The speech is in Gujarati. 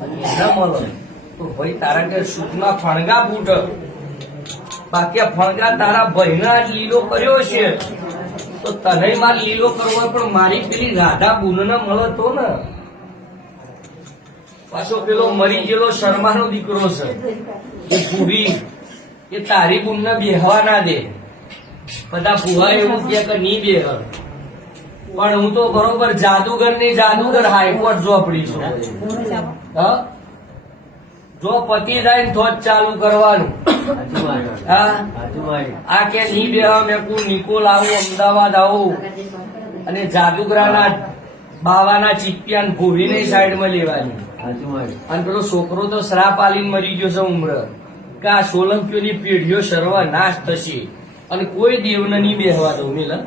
ના મળે તો ભાઈ તારા કે સુખના ફણગા ફૂટ, બાકી આ ફણગા તારા ભાઈના લીલો કર્યો છે તો તને મારે લીલો કરવો પણ મારી પેલી રાધા બુનને મળે તો ને. પાછો પેલો મરી ગયેલો શર્માનો દીકરો છે એ ભૂરી, એ તારી બુનને બેહવા ના દે. બધા ભૂવા એવું કે નહીં બેહ, પણ હું તો બરોબર જાદુગર ની જાદુગર હાઈકોર્ટ જોપડી છું. જો પતિ જાય ને તો જ ચાલુ કરવાનું. હા આ કે નહીં બેહવા, મેં કું નિકોલ આવું, અમદાવાદ આવું અને જાદુગરાના બાવાના ચીપિયા ભૂરીની સાઈડમાં લેવાની. અને પેલો છોકરો તો શ્રાપ આલીને મરી ગયો છે ઉમર કે આ સોલંકીઓની પેઢીઓ સર્વનાશ થશે અને કોઈ દેવને નહીં બેહવા દઉં. મિલન